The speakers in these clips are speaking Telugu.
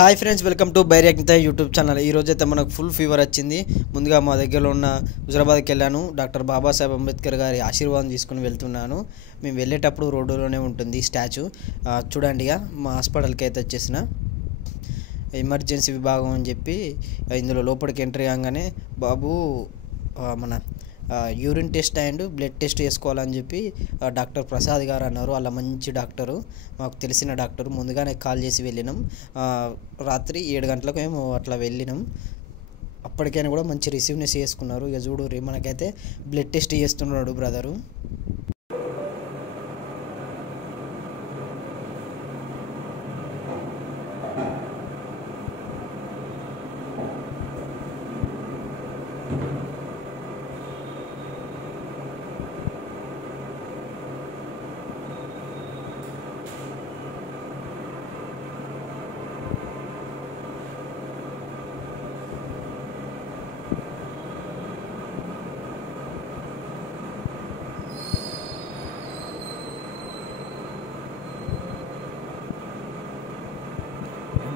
హాయ్ ఫ్రెండ్స్, వెల్కమ్ టు బైర్యాక్నిత యూట్యూబ్ ఛానల్. ఈరోజైతే మనకు ఫుల్ ఫీవర్ వచ్చింది. ముందుగా మా దగ్గరలో ఉన్న హుజరాబాద్కి వెళ్ళాను. డాక్టర్ బాబాసాహెబ్ అంబేద్కర్ గారి ఆశీర్వాదం తీసుకుని వెళ్తున్నాను. మేము వెళ్ళేటప్పుడు రోడ్డులోనే ఉంటుంది స్టాచ్యూ. చూడండి, మా హాస్పిటల్కి అయితే వచ్చేసిన ఎమర్జెన్సీ విభాగం అని చెప్పి ఇందులో లోపలికి ఎంట్రీ కాగానే బాబు మన urine test and blood test చేసుకోవాలని చెప్పి డాక్టర్ ప్రసాద్ గారు అన్నారు. అలా మంచి డాక్టరు, మాకు తెలిసిన డాక్టరు. ముందుగానే కాల్ చేసి వెళ్ళినాం. రాత్రి 7 గంటలకు మేము అట్లా వెళ్ళినాం. అప్పటికైనా కూడా మంచి రిసీవ్నెస్ చేసుకున్నారు. ఇక చూడు, మనకైతే బ్లడ్ టెస్ట్ చేస్తున్నాడు బ్రదరు.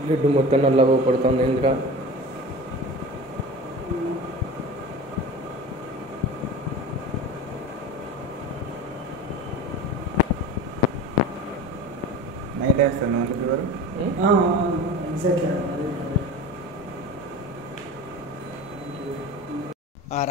బ్లడ్ మొత్తం నల్లగా పడుతుంది. ఎందుకు నైట్ వేస్తాను ఫీవర్.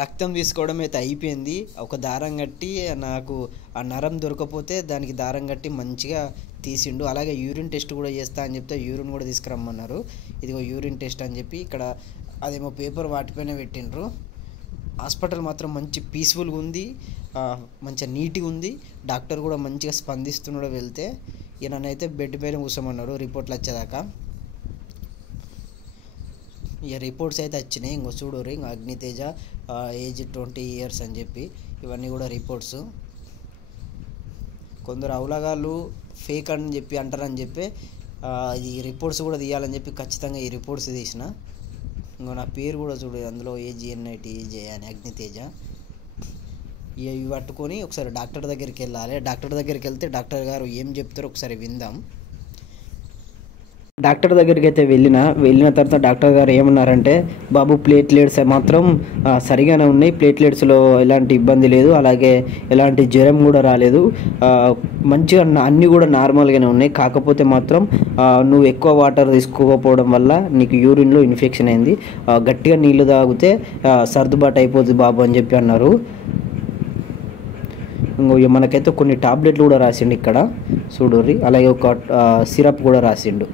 రక్తం తీసుకోవడం అయితే అయిపోయింది. ఒక దారం కట్టి నాకు ఆ నరం దొరకపోతే దానికి దారం కట్టి మంచిగా తీసిండు. అలాగే యూరిన్ టెస్ట్ కూడా చేస్తా అని చెప్తే యూరిన్ కూడా తీసుకురమ్మన్నారు. ఇదిగో యూరిన్ టెస్ట్ అని చెప్పి ఇక్కడ అదేమో పేపర్ వాటిపైన పెట్టిండ్రు. హాస్పిటల్ మాత్రం మంచి పీస్ఫుల్గా ఉంది, మంచిగా నీట్గా ఉంది. డాక్టర్ కూడా మంచిగా స్పందిస్తున్నాడు. వెళ్తే నన్నైతే బెడ్ పైన కూర్చోమన్నారు రిపోర్ట్లు వచ్చేదాకా. ఇక రిపోర్ట్స్ అయితే వచ్చినాయి. ఇంకో చూడు, ఇంక అగ్నితేజ ఏజ్ 20 years అని చెప్పి ఇవన్నీ కూడా రిపోర్ట్స్. కొందరు అవలగాళ్ళు ఫేక్ అని చెప్పి అంటారని చెప్పి ఈ రిపోర్ట్స్ కూడా తీయాలని చెప్పి ఖచ్చితంగా ఈ రిపోర్ట్స్ తీసిన. ఇంకో నా పేరు కూడా చూడు, అందులో AGNITJ అని అగ్నితేజ. ఇవి పట్టుకొని ఒకసారి డాక్టర్ దగ్గరికి వెళ్ళాలి. డాక్టర్ దగ్గరికి వెళ్తే డాక్టర్ గారు ఏం చెప్తారో ఒకసారి విందాం. డాక్టర్ దగ్గరికి అయితే వెళ్ళిన తర్వాత డాక్టర్ గారు ఏమన్నారంటే, బాబు ప్లేట్లెట్స్ మాత్రం సరిగానే ఉన్నాయి, ప్లేట్లెట్స్లో ఎలాంటి ఇబ్బంది లేదు, అలాగే ఎలాంటి జ్వరం కూడా రాలేదు, మంచిగా అన్నీ కూడా నార్మల్గానే ఉన్నాయి. కాకపోతే మాత్రం నువ్వు ఎక్కువ వాటర్ తీసుకోకపోవడం వల్ల నీకు యూరిన్లో ఇన్ఫెక్షన్ అయింది, గట్టిగా నీళ్ళు తాగితే సర్దుబాటు అయిపోతుంది బాబు అని చెప్పి అన్నారు. ఇంకో మనకైతే కొన్ని టాబ్లెట్లు కూడా రాసిండు ఇక్కడ చూడుర్రి, అలాగే ఒక సిరప్ కూడా రాసిండు.